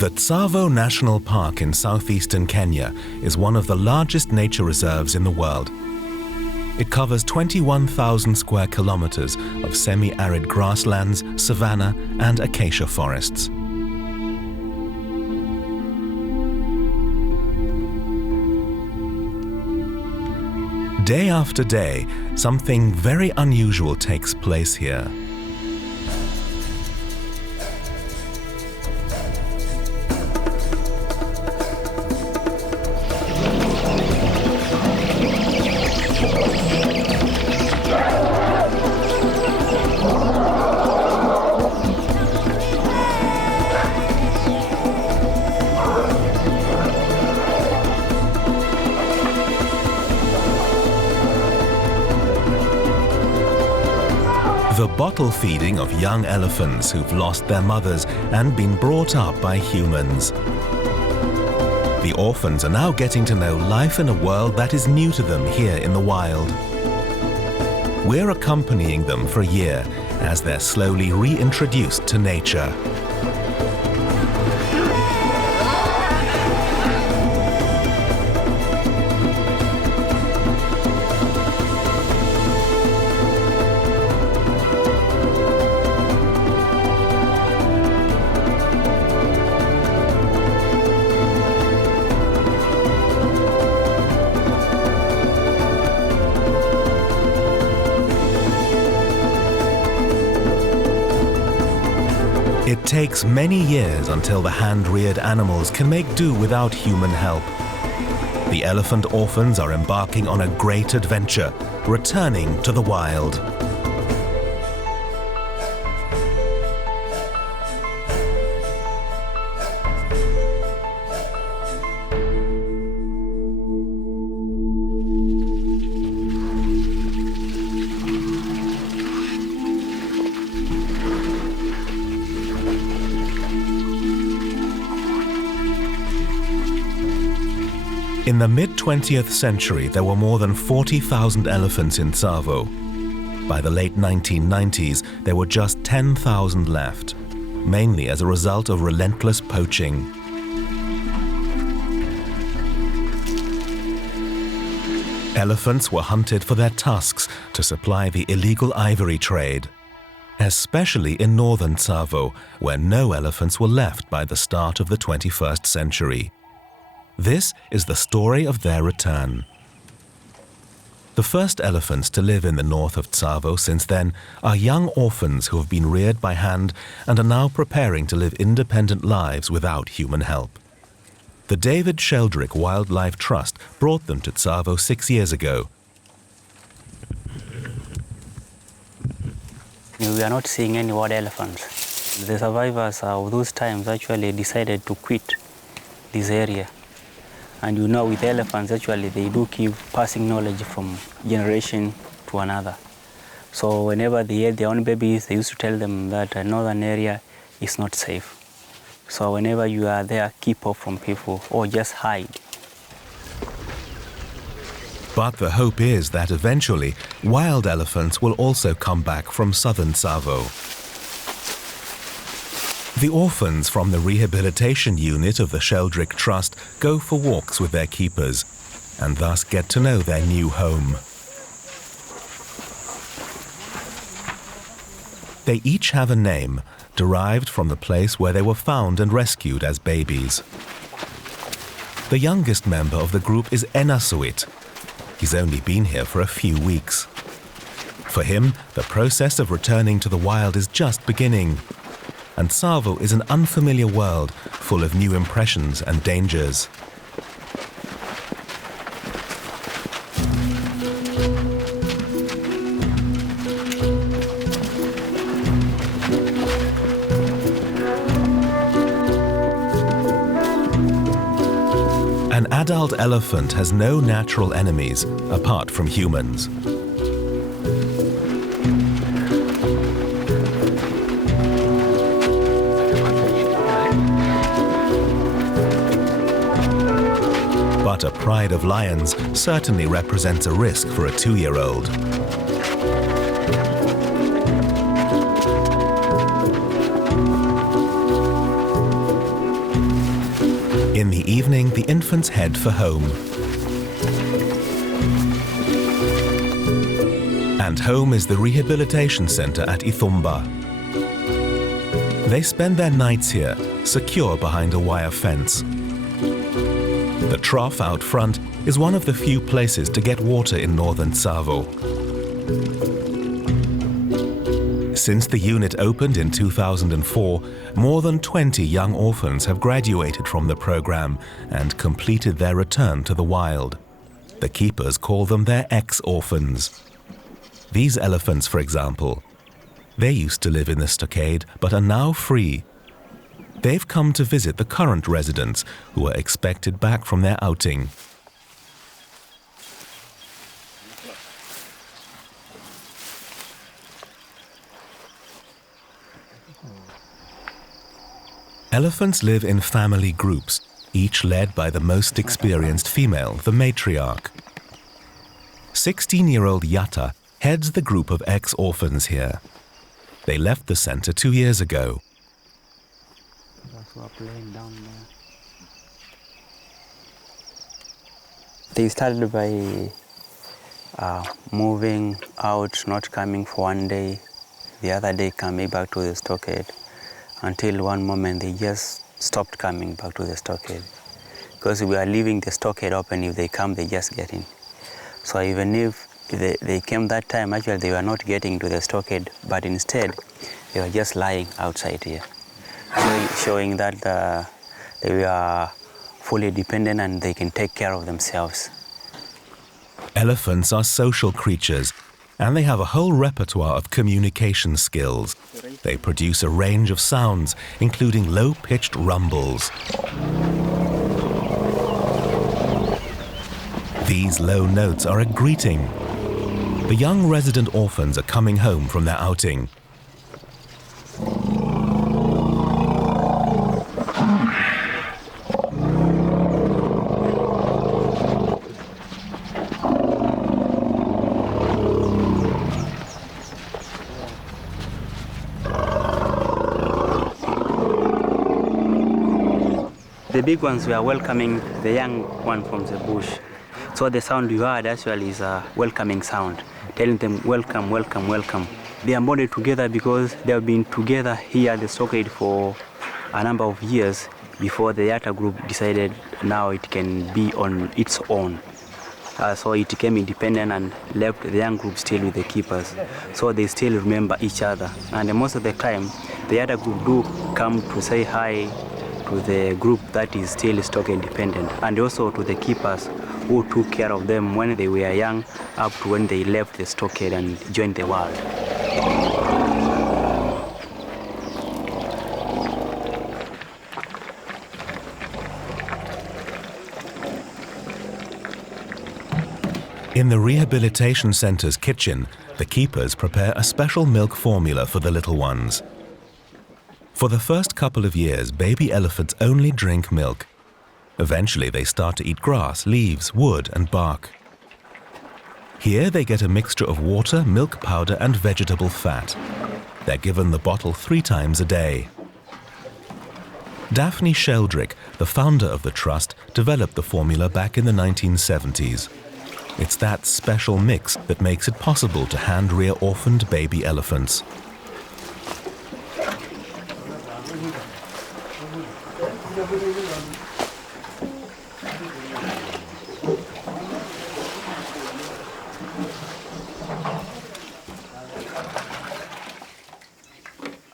The Tsavo National Park in southeastern Kenya is one of the largest nature reserves in the world. It covers 21,000 square kilometers of semi-arid grasslands, savanna, and acacia forests. Day after day, something very unusual takes place here. The bottle feeding of young elephants who've lost their mothers and been brought up by humans. The orphans are now getting to know life in a world that is new to them here in the wild. We're accompanying them for a year as they're slowly reintroduced to nature. It takes many years until the hand-reared animals can make do without human help. The elephant orphans are embarking on a great adventure, returning to the wild. In the mid-20th century, there were more than 40,000 elephants in Tsavo. By the late 1990s, there were just 10,000 left, mainly as a result of relentless poaching. Elephants were hunted for their tusks to supply the illegal ivory trade, especially in northern Tsavo, where no elephants were left by the start of the 21st century. This is the story of their return. The first elephants to live in the north of Tsavo since then are young orphans who have been reared by hand and are now preparing to live independent lives without human help. The David Sheldrick Wildlife Trust brought them to Tsavo 6 years ago. We are not seeing any wild elephants. The survivors of those times actually decided to quit this area. And you know, with elephants, actually, they do keep passing knowledge from generation to another. So whenever they had their own babies, they used to tell them that a northern area is not safe. So whenever you are there, keep off from people or just hide. But the hope is that eventually, wild elephants will also come back from southern Tsavo. The orphans from the rehabilitation unit of the Sheldrick Trust go for walks with their keepers and thus get to know their new home. They each have a name, derived from the place where they were found and rescued as babies. The youngest member of the group is Enasuit. He's only been here for a few weeks. For him, the process of returning to the wild is just beginning. And Tsavo is an unfamiliar world full of new impressions and dangers. An adult elephant has no natural enemies apart from humans. But a pride of lions certainly represents a risk for a 2-year-old. evening, the infants head for home. And home is the rehabilitation center at Ithumba. They spend their nights here, secure behind a wire fence. The trough out front is one of the few places to get water in northern Tsavo. Since the unit opened in 2004, more than 20 young orphans have graduated from the program and completed their return to the wild. The keepers call them their ex-orphans. These elephants, for example, they used to live in the stockade but are now free. They've come to visit the current residents who are expected back from their outing. Elephants live in family groups, each led by the most experienced female, the matriarch. 16-year-old Yatta heads the group of ex-orphans here. They left the center 2 years ago. They started by moving out, not coming for one day, the other day coming back to the stockade, until one moment they just stopped coming back to the stockade. Because we are leaving the stockade open, if they come, they just get in. So even if they came that time, actually they were not getting to the stockade, but instead they were just lying outside here, showing that they were fully dependent and they can take care of themselves. Elephants are social creatures, and they have a whole repertoire of communication skills. They produce a range of sounds, including low-pitched rumbles. These low notes are a greeting. The young resident orphans are coming home from their outing. The big ones were welcoming the young one from the bush. So the sound you heard actually is a welcoming sound, telling them welcome, welcome, welcome. They are bonded together because they have been together here at the stockade for a number of years before the Yatta group decided now it can be on its own. So it became independent and left the young group still with the keepers. So they still remember each other. And most of the time, the Yatta group do come to say hi to the group that is still stock independent, and also to the keepers who took care of them when they were young up to when they left the stockade and joined the wild. In the rehabilitation center's kitchen, the keepers prepare a special milk formula for the little ones. For the first couple of years, baby elephants only drink milk. Eventually, they start to eat grass, leaves, wood, and bark. Here, they get a mixture of water, milk powder, and vegetable fat. They're given the bottle 3 times a day. Daphne Sheldrick, the founder of the trust, developed the formula back in the 1970s. It's that special mix that makes it possible to hand-rear orphaned baby elephants.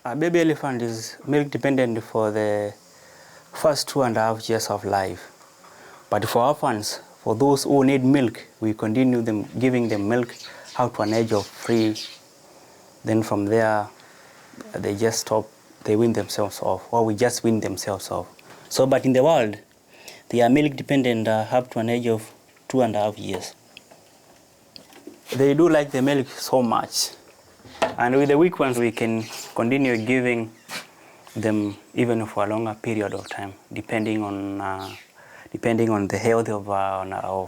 A baby elephant is milk dependent for the first 2.5 years of life. But for orphans, for those who need milk, we continue giving them milk up to an age of 3. Then from there, they just stop, they wean themselves off, or we just wean themselves off. So, but in the world, they are milk dependent up to an age of 2.5 years. They do like the milk so much. And with the weak ones, we can continue giving them even for a longer period of time, depending on the health of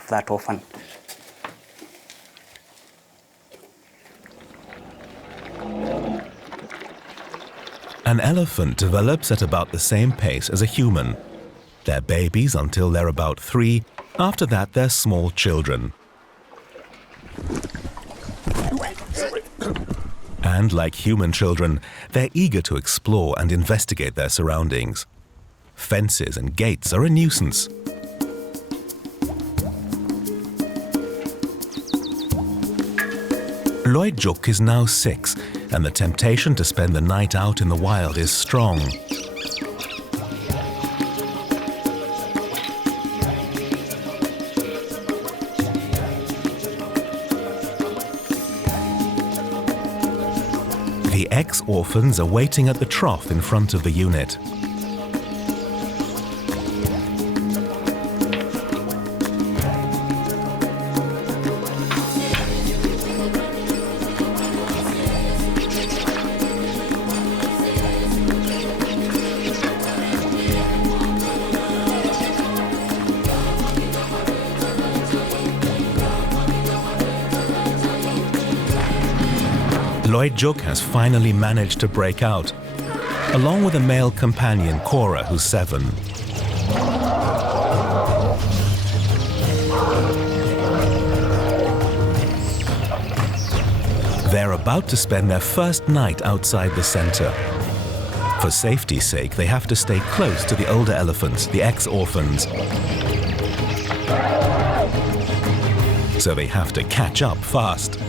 that orphan. An elephant develops at about the same pace as a human. They're babies until they're about 3. After that, they're small children. And like human children, they're eager to explore and investigate their surroundings. Fences and gates are a nuisance. Lloyd-Juk is now 6, and the temptation to spend the night out in the wild is strong. The ex-orphans are waiting at the trough in front of the unit. Lloyd-Juk has finally managed to break out, along with a male companion, Cora, who's 7. They're about to spend their first night outside the center. For safety's sake, they have to stay close to the older elephants, the ex-orphans. So they have to catch up fast.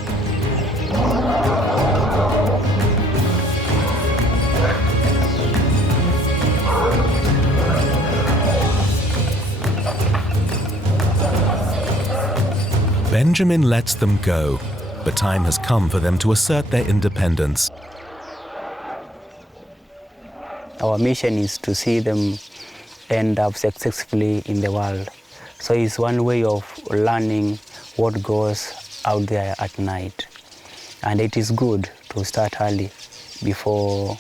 Benjamin lets them go, but time has come for them to assert their independence. Our mission is to see them end up successfully in the world. So it's one way of learning what goes out there at night. And it is good to start early before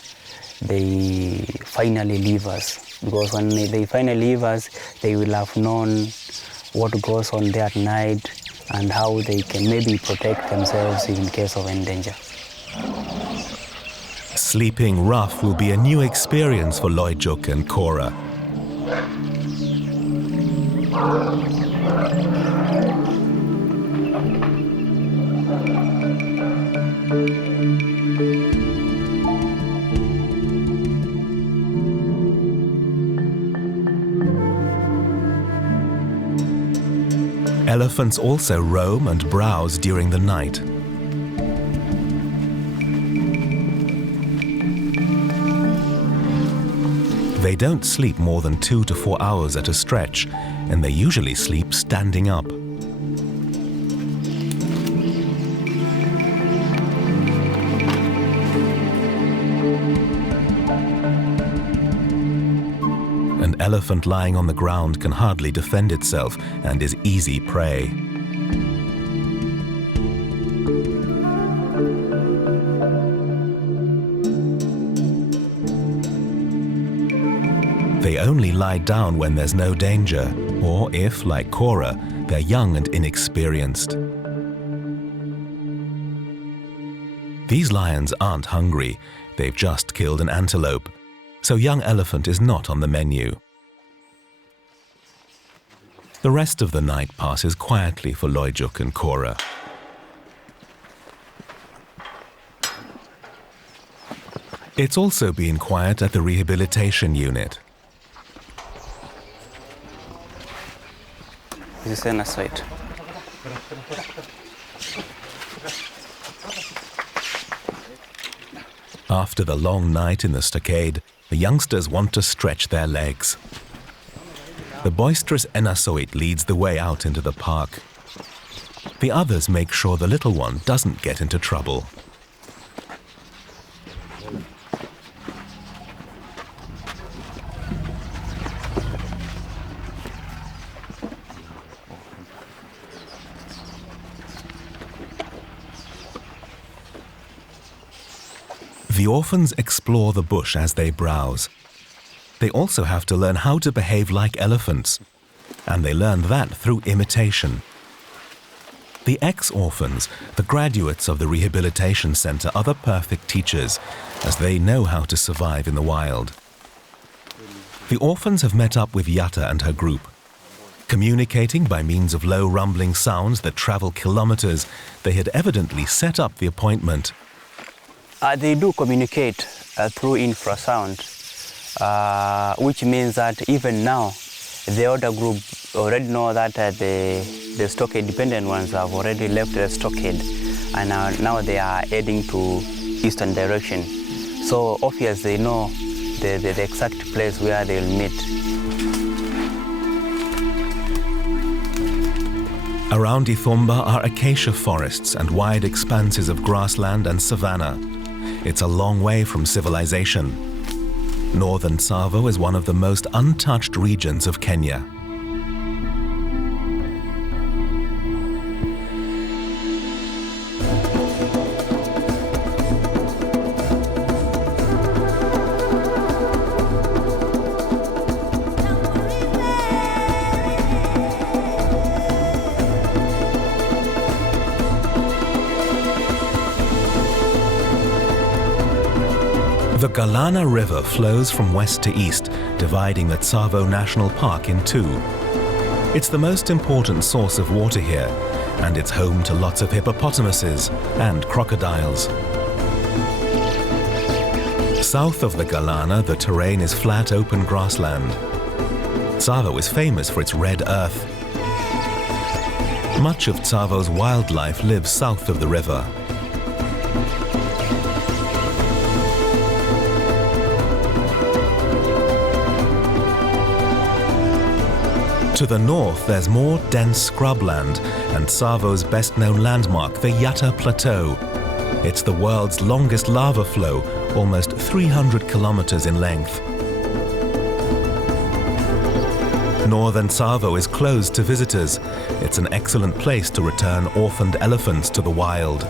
they finally leave us. Because when they finally leave us, they will have known what goes on there at night and how they can maybe protect themselves in case of any danger. Sleeping rough will be a new experience for Lloyd-Juk and Cora. Elephants also roam and browse during the night. They don't sleep more than 2 to 4 hours at a stretch, and they usually sleep standing up. An elephant lying on the ground can hardly defend itself and is easy prey. They only lie down when there's no danger, or if, like Cora, they're young and inexperienced. These lions aren't hungry, they've just killed an antelope, so young elephant is not on the menu. The rest of the night passes quietly for Lloyd-Juk and Cora. It's also been quiet at the rehabilitation unit. This is an aside. After the long night in the stockade, the youngsters want to stretch their legs. The boisterous Enasoit leads the way out into the park. The others make sure the little one doesn't get into trouble. The orphans explore the bush as they browse. They also have to learn how to behave like elephants, and they learn that through imitation. The ex-orphans, the graduates of the rehabilitation center, are the perfect teachers, as they know how to survive in the wild. The orphans have met up with Yatta and her group. Communicating by means of low rumbling sounds that travel kilometers, they had evidently set up the appointment. They do communicate through infrasound, which means that even now, the older group already know that the stockade-dependent ones have already left the stockade, and now they are heading to eastern direction. So obviously they know the exact place where they'll meet. Around Ithomba are acacia forests and wide expanses of grassland and savanna. It's a long way from civilization. Northern Tsavo is one of the most untouched regions of Kenya. The Galana River flows from west to east, dividing the Tsavo National Park in two. It's the most important source of water here, and it's home to lots of hippopotamuses and crocodiles. South of the Galana, the terrain is flat, open grassland. Tsavo is famous for its red earth. Much of Tsavo's wildlife lives south of the river. To the north, there's more dense scrubland and Tsavo's best-known landmark, the Yatta Plateau. It's the world's longest lava flow, almost 300 kilometers in length. Northern Tsavo is closed to visitors. It's an excellent place to return orphaned elephants to the wild.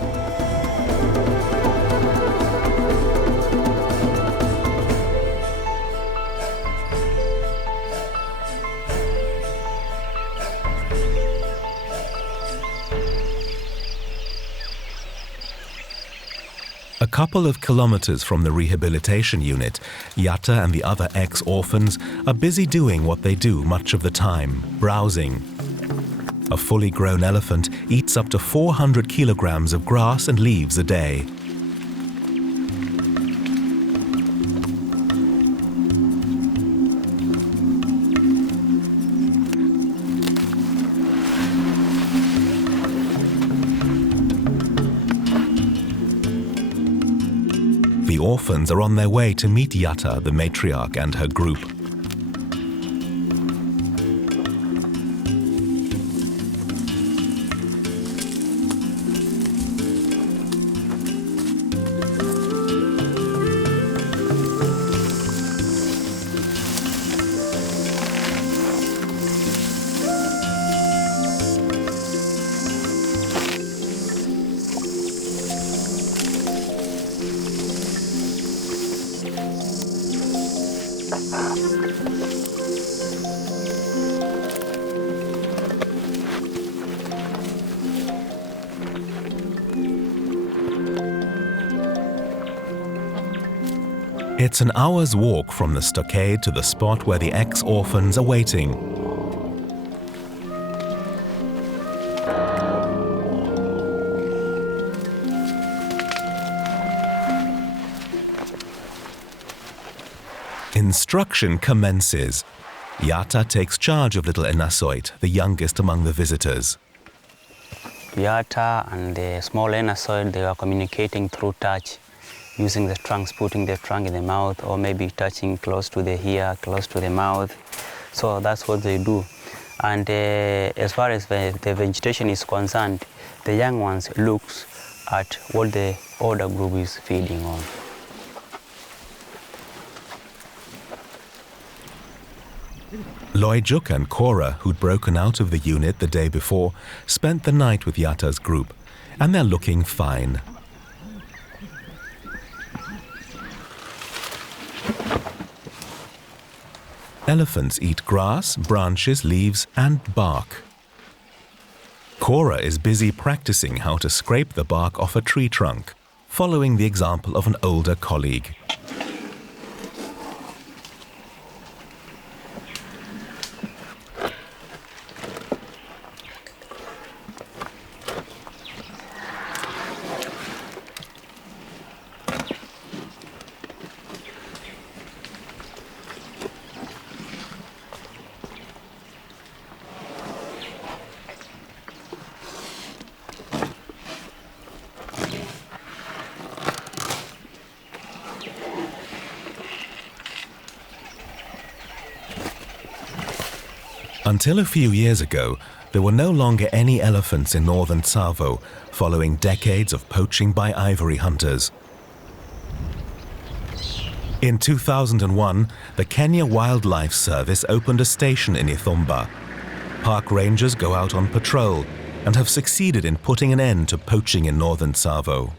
A couple of kilometers from the rehabilitation unit, Yatta and the other ex-orphans are busy doing what they do much of the time, browsing. A fully grown elephant eats up to 400 kilograms of grass and leaves a day. The orphans are on their way to meet Yatta, the matriarch, and her group. It's an hour's walk from the stockade to the spot where the ex-orphans are waiting. Instruction commences. Yatta takes charge of little Enasoit, the youngest among the visitors. Yatta and the small Enasoid, they are communicating through touch, using the trunks, putting the trunk in the mouth, or maybe touching close to the ear, close to the mouth. So that's what they do. And as far as the vegetation is concerned, the young ones look at what the older group is feeding on. Loijuk and Cora, who'd broken out of the unit the day before, spent the night with Yatta's group, and they're looking fine. Elephants eat grass, branches, leaves, and bark. Cora is busy practicing how to scrape the bark off a tree trunk, following the example of an older colleague. Until a few years ago, there were no longer any elephants in northern Tsavo, following decades of poaching by ivory hunters. In 2001, the Kenya Wildlife Service opened a station in Ithumba. Park rangers go out on patrol and have succeeded in putting an end to poaching in northern Tsavo.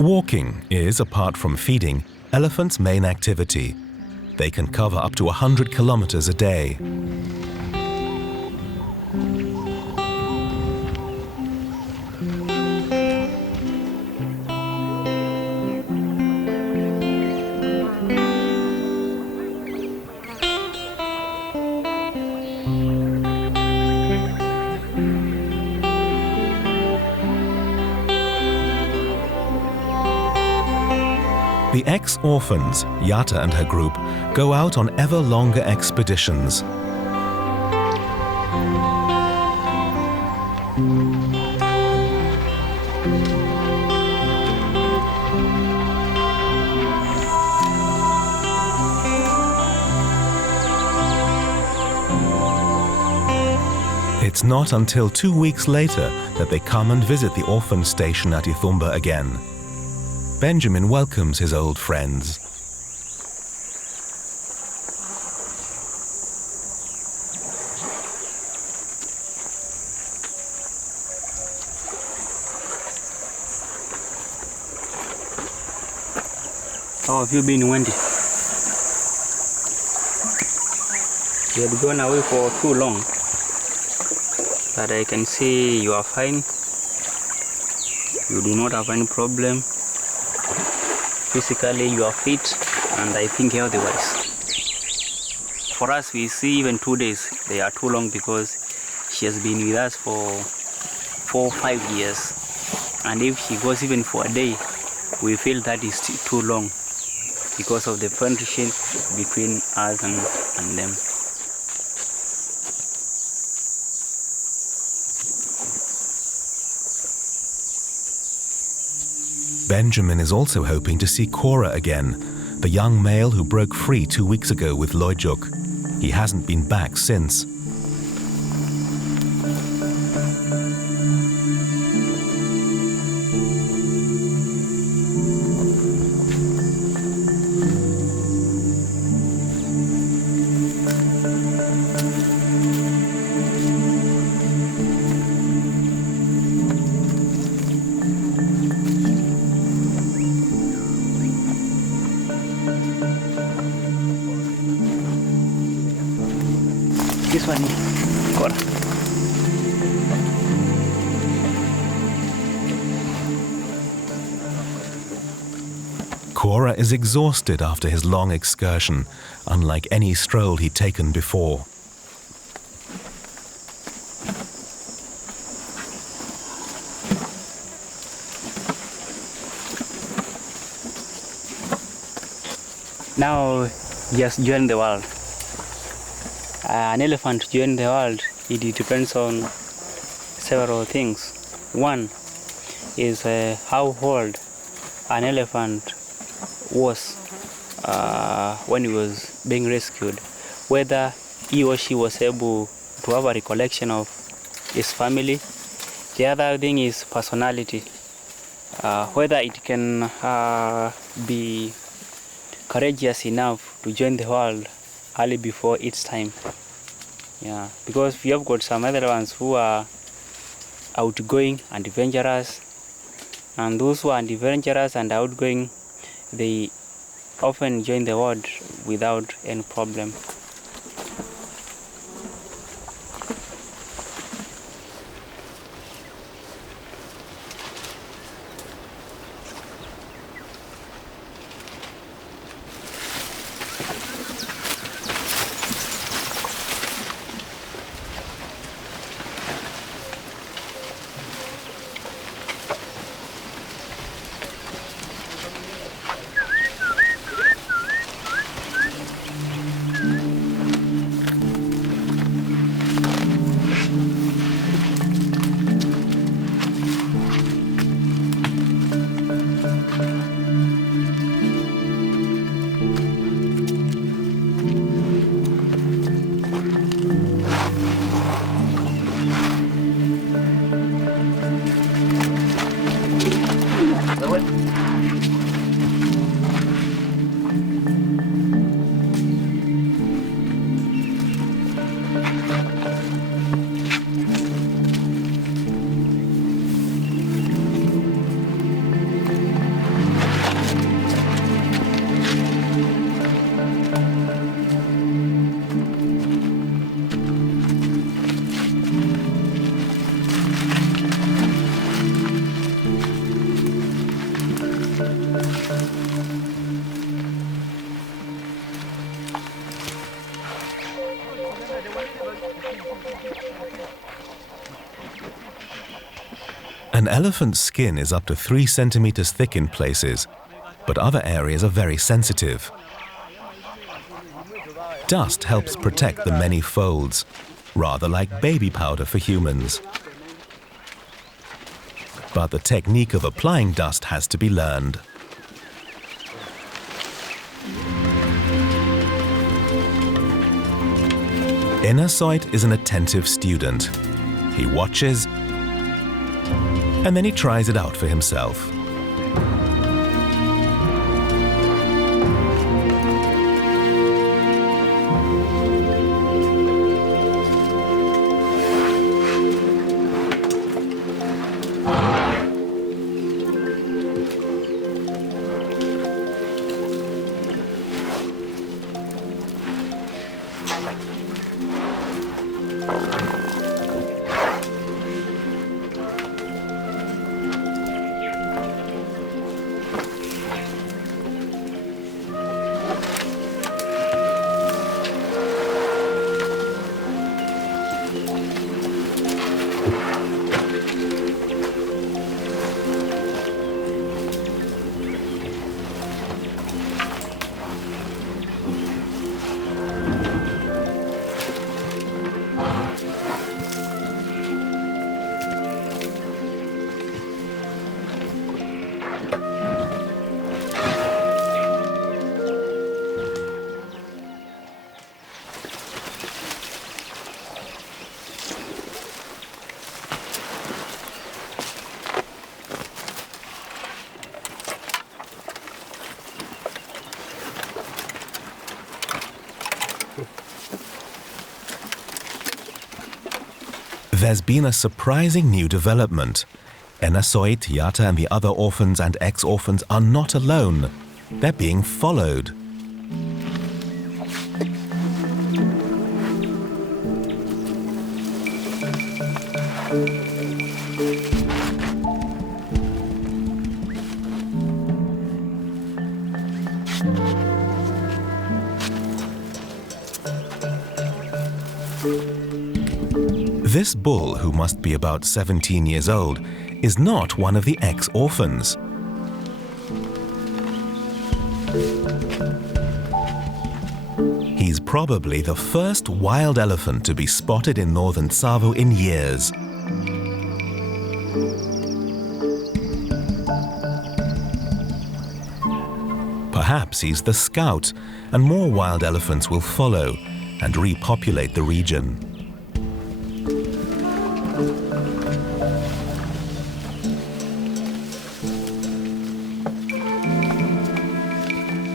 Walking is, apart from feeding, elephants' main activity. They can cover up to 100 kilometers a day. The ex-orphans, Yata and her group, go out on ever longer expeditions. It's not until 2 weeks later that they come and visit the orphan station at Ithumba again. Benjamin welcomes his old friends. How have you been, Wendy? You had gone away for too long, but I can see you are fine. You do not have any problem. Physically you are fit, and I think healthy-wise. For us, we see even 2 days, they are too long because she has been with us for 4 or 5 years. And if she goes even for a day, we feel that is too long because of the friendship between us and them. Benjamin is also hoping to see Cora again, the young male who broke free 2 weeks ago with Loijuk. He hasn't been back since. This one, Cora. Cora is exhausted after his long excursion, unlike any stroll he'd taken before. Now, just join the world. An elephant join the world, it depends on several things. One is how old an elephant was when he was being rescued, whether he or she was able to have a recollection of his family. The other thing is personality, whether it can be courageous enough to join the world early before its time. Yeah, because we have got some other ones who are outgoing and adventurous, and those who are adventurous and outgoing, they often join the world without any problem. An elephant's skin is up to 3 centimeters thick in places, but other areas are very sensitive. Dust helps protect the many folds, rather like baby powder for humans. But the technique of applying dust has to be learned. Inasoit is an attentive student. He watches, and then he tries it out for himself. There's been a surprising new development. Inasoit, Yatta and the other orphans and ex-orphans are not alone. They're being followed. This bull, who must be about 17 years old, is not one of the ex-orphans. He's probably the first wild elephant to be spotted in northern Tsavo in years. Perhaps he's the scout, and more wild elephants will follow and repopulate the region.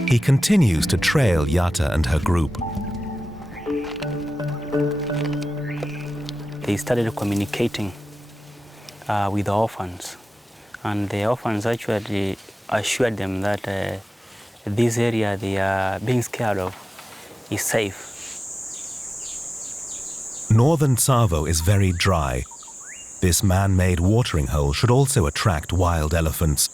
He continues to trail Yatta and her group. They started communicating with the orphans, and the orphans actually assured them that this area they are being scared of is safe. Northern Tsavo is very dry. This man-made watering hole should also attract wild elephants.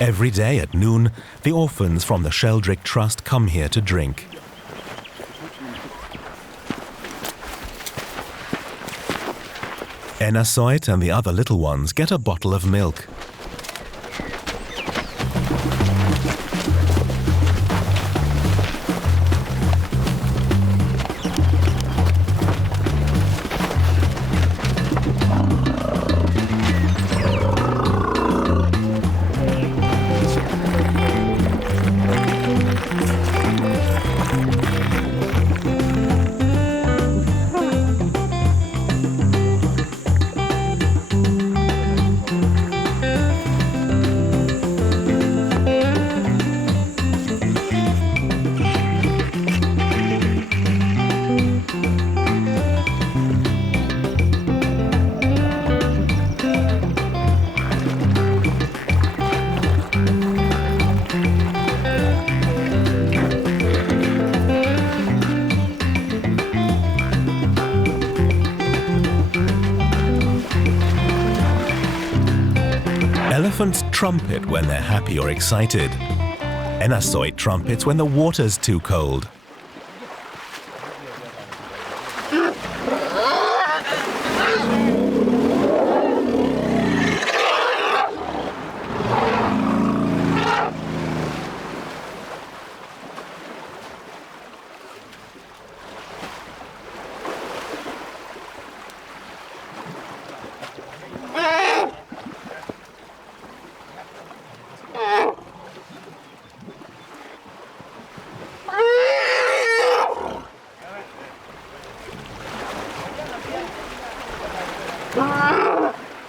Every day at noon, the orphans from the Sheldrick Trust come here to drink. Inasoit and the other little ones get a bottle of milk. Elephants trumpet when they're happy or excited. Inasoit trumpets when the water's too cold.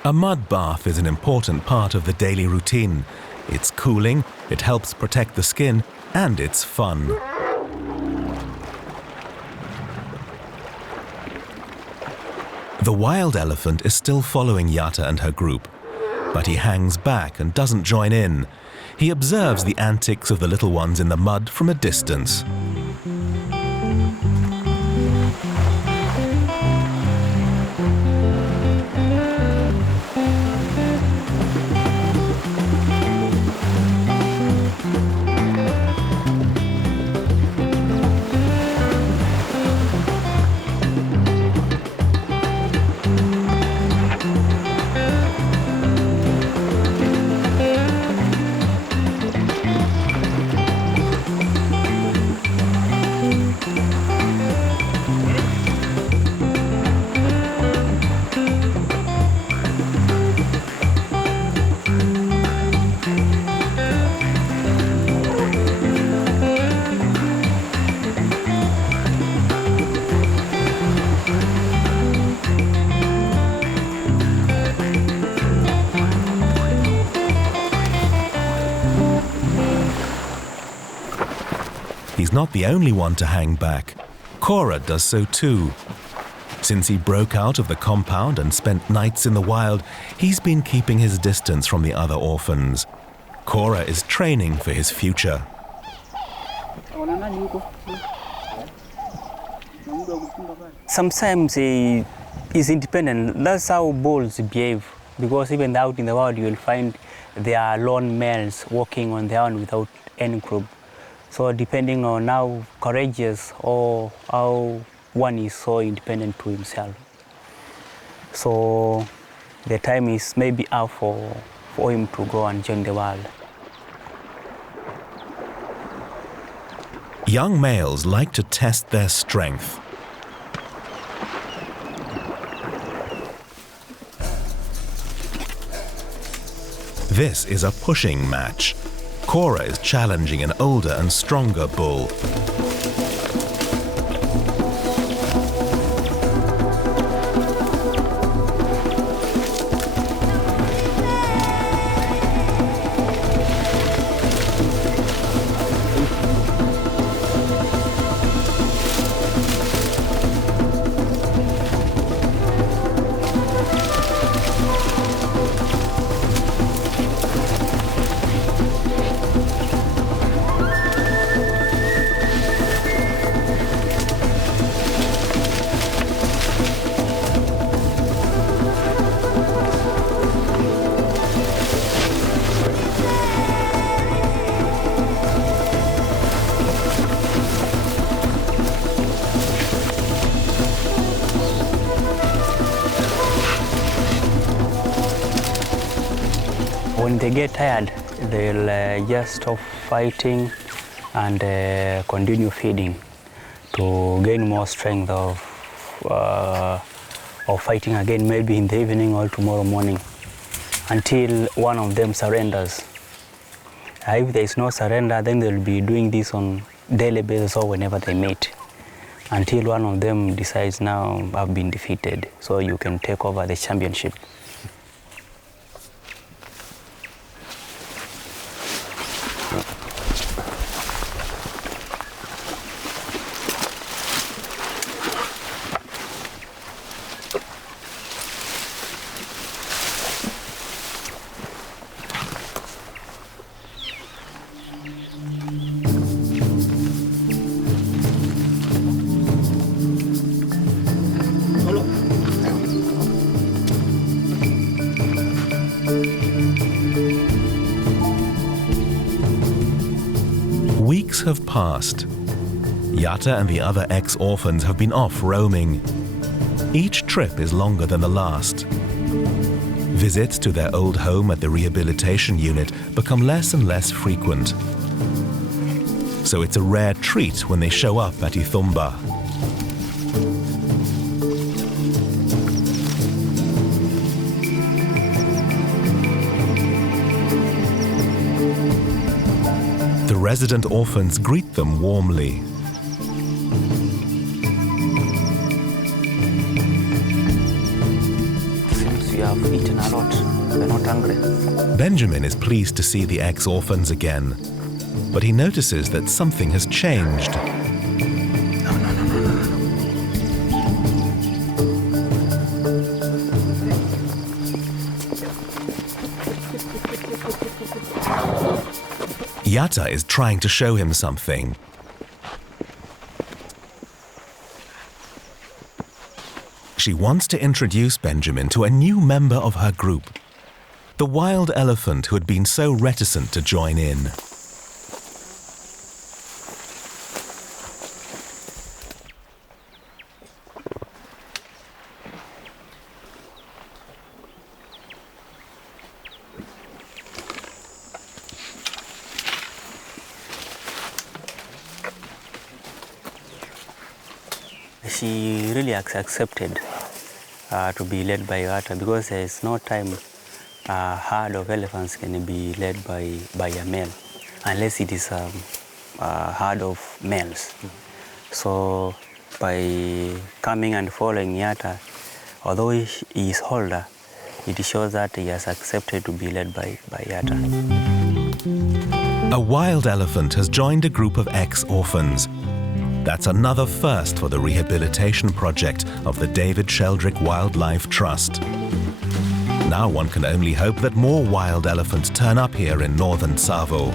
A mud bath is an important part of the daily routine. It's cooling, it helps protect the skin, and it's fun. The wild elephant is still following Yatta and her group, but he hangs back and doesn't join in. He observes the antics of the little ones in the mud from a distance. He's not the only one to hang back. Cora does so too. Since he broke out of the compound and spent nights in the wild, he's been keeping his distance from the other orphans. Cora is training for his future. Sometimes he's independent. That's how bulls behave, because even out in the wild you'll find they are lone males walking on their own without any group. So depending on how courageous or how one is so independent to himself. So the time is maybe out for him to go and join the wild. Young males like to test their strength. This is a pushing match. Cora is challenging an older and stronger bull. When they get tired, they'll just stop fighting and continue feeding to gain more strength of fighting again, maybe in the evening or tomorrow morning, until one of them surrenders. If there is no surrender, then they'll be doing this on daily basis or whenever they meet, until one of them decides, now I've been defeated, so you can take over the championship. Weeks have passed. Yatta and the other ex-orphans have been off roaming. Each trip is longer than the last. Visits to their old home at the rehabilitation unit become less and less frequent. So it's a rare treat when they show up at Ithumba. The resident orphans greet them warmly. Since you have eaten a lot, hungry. Benjamin is pleased to see the ex-orphans again, but he notices that something has changed. Yatta is trying to show him something. She wants to introduce Benjamin to a new member of her group, the wild elephant who had been so reticent to join in. She really accepted to be led by Yatta, because there is no time a herd of elephants can be led by a male unless it is a herd of males. So by coming and following Yatta, although he is older, it shows that he has accepted to be led by Yatta. A wild elephant has joined a group of ex-orphans. That's another first for the rehabilitation project of the David Sheldrick Wildlife Trust. Now one can only hope that more wild elephants turn up here in northern Tsavo.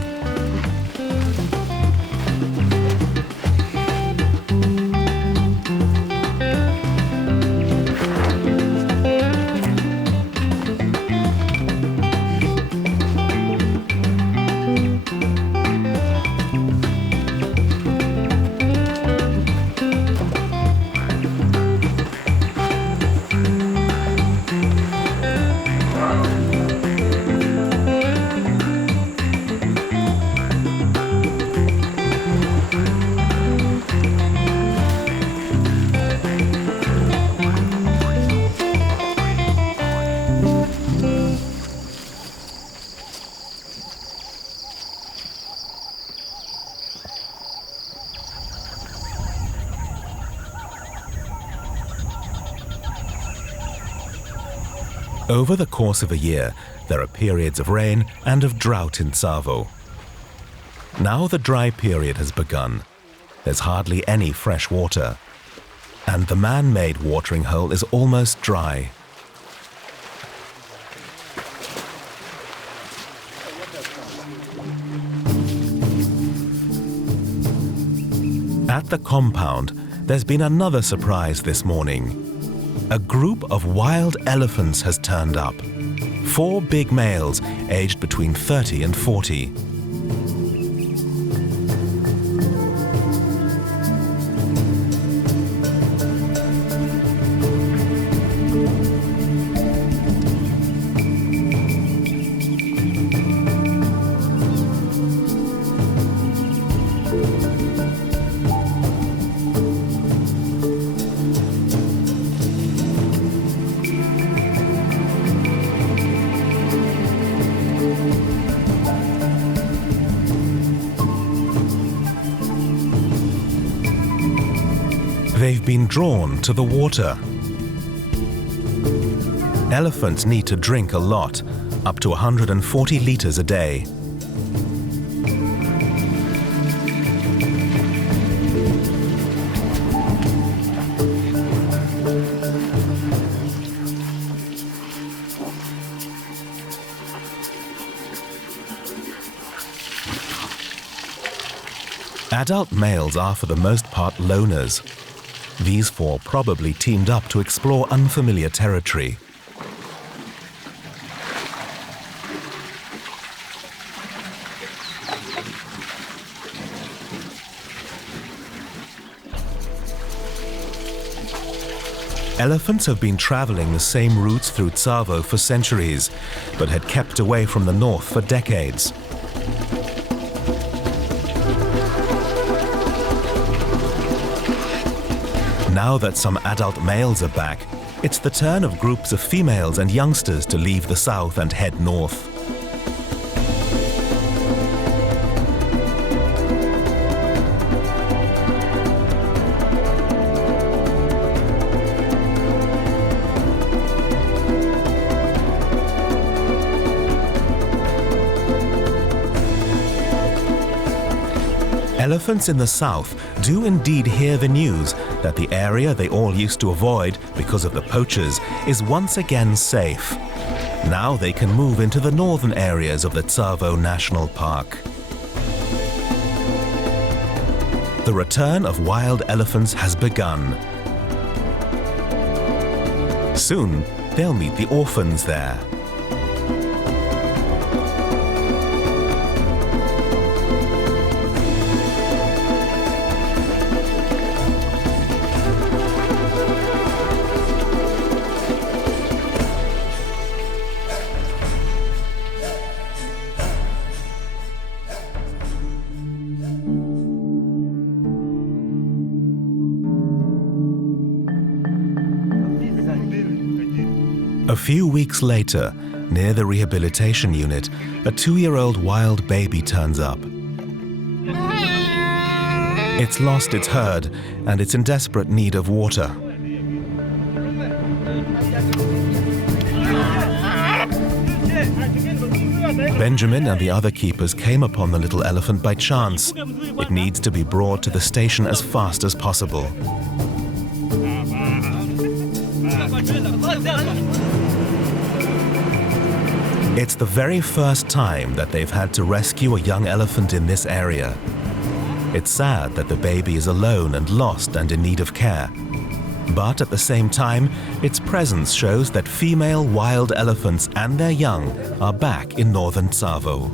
Over the course of a year, there are periods of rain and of drought in Tsavo. Now the dry period has begun. There's hardly any fresh water, and the man-made watering hole is almost dry. At the compound, there's been another surprise this morning. A group of wild elephants has turned up. 4 big males, aged between 30 and 40. They've been drawn to the water. Elephants need to drink a lot, up to 140 liters a day. Adult males are for the most part loners. These 4 probably teamed up to explore unfamiliar territory. Elephants have been traveling the same routes through Tsavo for centuries, but had kept away from the north for decades. Now that some adult males are back, it's the turn of groups of females and youngsters to leave the south and head north. Elephants in the south do indeed hear the news that the area they all used to avoid because of the poachers is once again safe. Now they can move into the northern areas of the Tsavo National Park. The return of wild elephants has begun. Soon, they'll meet the orphans there. A few weeks later, near the rehabilitation unit, a 2-year-old wild baby turns up. It's lost its herd and it's in desperate need of water. Benjamin and the other keepers came upon the little elephant by chance. It needs to be brought to the station as fast as possible. It's the very first time that they've had to rescue a young elephant in this area. It's sad that the baby is alone and lost and in need of care. But at the same time, its presence shows that female wild elephants and their young are back in northern Tsavo.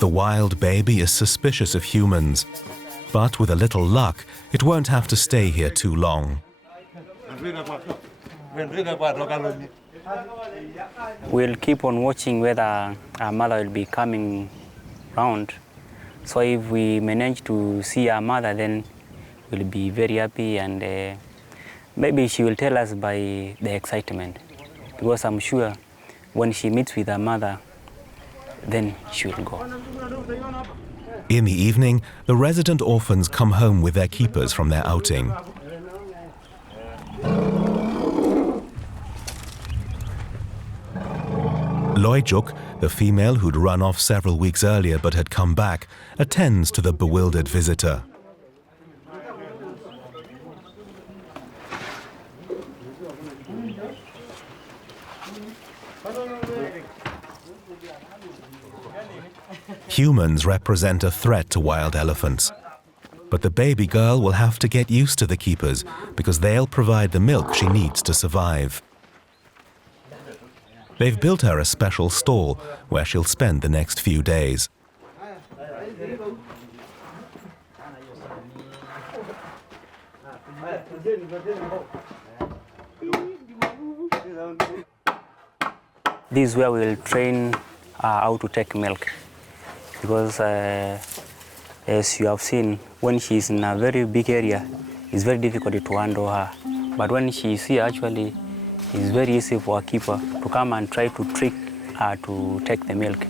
The wild baby is suspicious of humans, but with a little luck, it won't have to stay here too long. We'll keep on watching whether our mother will be coming round. So if we manage to see our mother, then we'll be very happy, and maybe she will tell us by the excitement, because I'm sure when she meets with her mother, then she will go. In the evening, the resident orphans come home with their keepers from their outing. Loijuk, the female who'd run off several weeks earlier but had come back, attends to the bewildered visitor. Humans represent a threat to wild elephants. But the baby girl will have to get used to the keepers because they'll provide the milk she needs to survive. They've built her a special stall where she'll spend the next few days. This is where we'll train how to take milk. Because as you have seen, when she's in a very big area, it's very difficult to handle her. But when she's here, actually, it's very easy for a keeper to come and try to trick her to take the milk.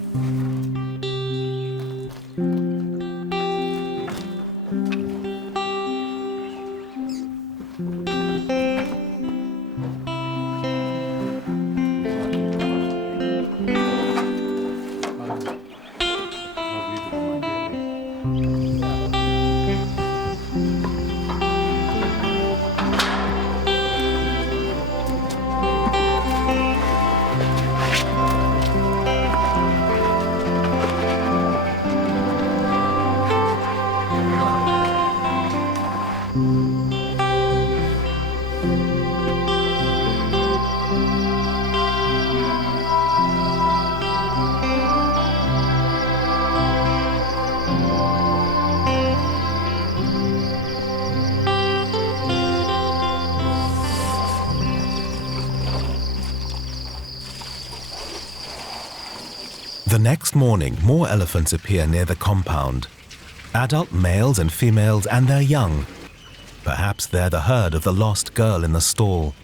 The next morning, more elephants appear near the compound. Adult males and females and their young. Perhaps they're the herd of the lost girl in the stall.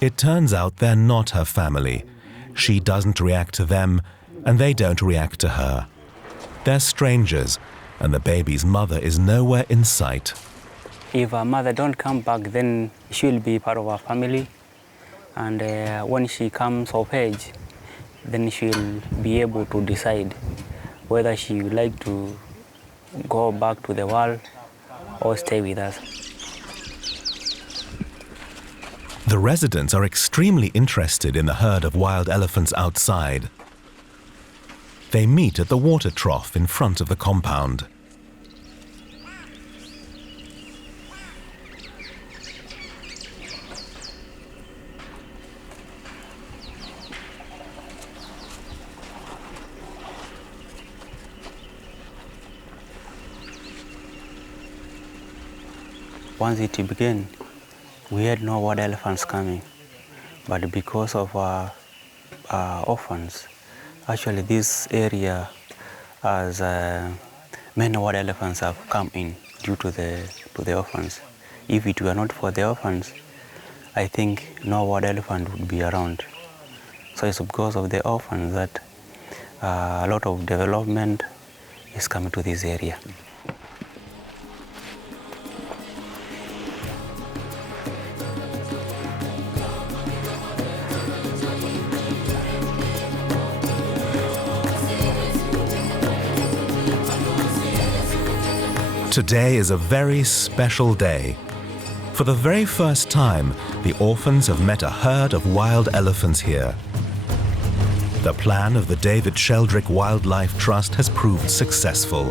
It turns out they're not her family. She doesn't react to them, and they don't react to her. They're strangers, and the baby's mother is nowhere in sight. If our mother don't come back, then she'll be part of our family. And when she comes of age, then she'll be able to decide whether she would like to go back to the world or stay with us. The residents are extremely interested in the herd of wild elephants outside. They meet at the water trough in front of the compound. Once it began, we had no wild elephants coming, but because of orphans, actually this area has many wild elephants have come in due to the orphans. If it were not for the orphans, I think no wild elephant would be around. So it's because of the orphans that a lot of development is coming to this area. Today is a very special day. For the very first time, the orphans have met a herd of wild elephants here. The plan of the David Sheldrick Wildlife Trust has proved successful.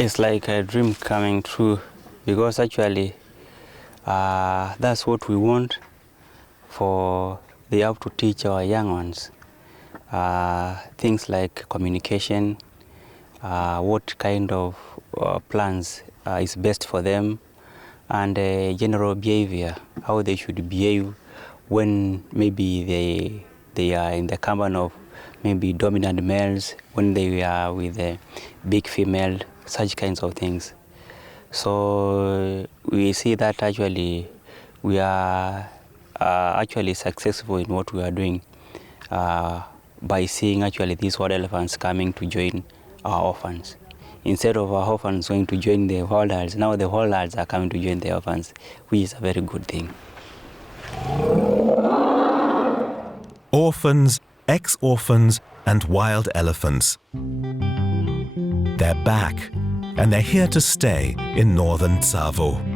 It's like a dream coming true, because actually that's what we want for they have to teach our young ones. Things like communication, what kind of plans is best for them, and general behavior, how they should behave when maybe they are in the company of maybe dominant males, when they are with a big female, such kinds of things. So we see that actually we are actually successful in what we are doing by seeing actually these wild elephants coming to join our orphans. Instead of our orphans going to join the wild herds, now the wild herds are coming to join the orphans, which is a very good thing. Orphans, ex-orphans, and wild elephants. They're back, and they're here to stay in northern Tsavo.